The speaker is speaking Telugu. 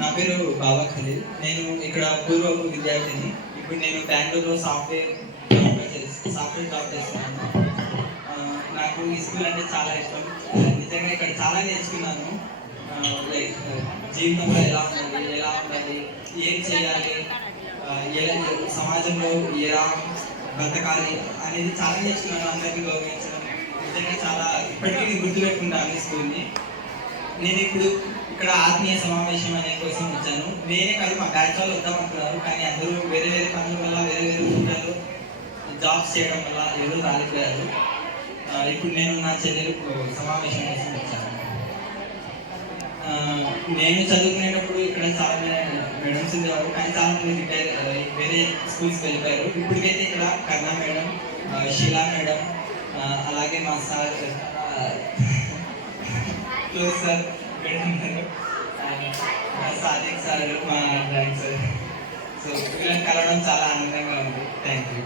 నా పేరు బాబా ఖలీల్. నేను ఇక్కడ పూర్వపు విద్యార్థిని. ఇప్పుడు నేను బెంగళూరులో సాఫ్ట్వేర్ జాబ్ సాఫ్ట్వేర్ జాబ్ చేస్తున్నాను. నాకు ఈ స్కూల్ అంటే చాలా ఇష్టం. నిజంగా ఇక్కడ చాలా నేర్చుకున్నాను. లైక్ జీవితంలో ఎలా ఉండాలి ఎలా ఉండాలి ఏం చేయాలి ఎలా సమాజంలో ఎలా బ్రతకాలి అనేది చాలా నేర్చుకున్నాను అందరికీ గౌరవించడం. నిజంగా చాలా ఇప్పటికీ గుర్తుపెట్టుకుంటాను ఈ స్కూల్ని. నేను ఇప్పుడు ఇక్కడ ఆత్మీయ సమావేశం అనే నేనే కాదు మా బ్యాచ్ వాళ్ళు వద్దాం అనుకున్నారు. కానీ అందరూ వేరే వేరే పనుల వల్ల వేరే వేరే ఊళ్ళలో జాబ్స్ చేయడం వల్ల ఎవరు రాలిపోయారు ఇప్పుడు నేను నా చెల్లెలకు సమావేశం కోసం వచ్చాను. నేను చదువుకునేటప్పుడు ఇక్కడ చాలా మేడమ్స్ ఉండేవారు. కానీ చాలా మంది రిటైర్ వేరే స్కూల్స్కి వెళ్ళిపోయారు. ఇప్పటికైతే ఇక్కడ కన్నా మేడం షిలా మేడం అలాగే మా సార్ క్లోజ్ సార్ మేడం ఉన్నారు. సాదిక్ సార్ మా థ్యాంక్స్ సో వీళ్ళని కలవడం చాలా ఆనందంగా ఉంది. Thank you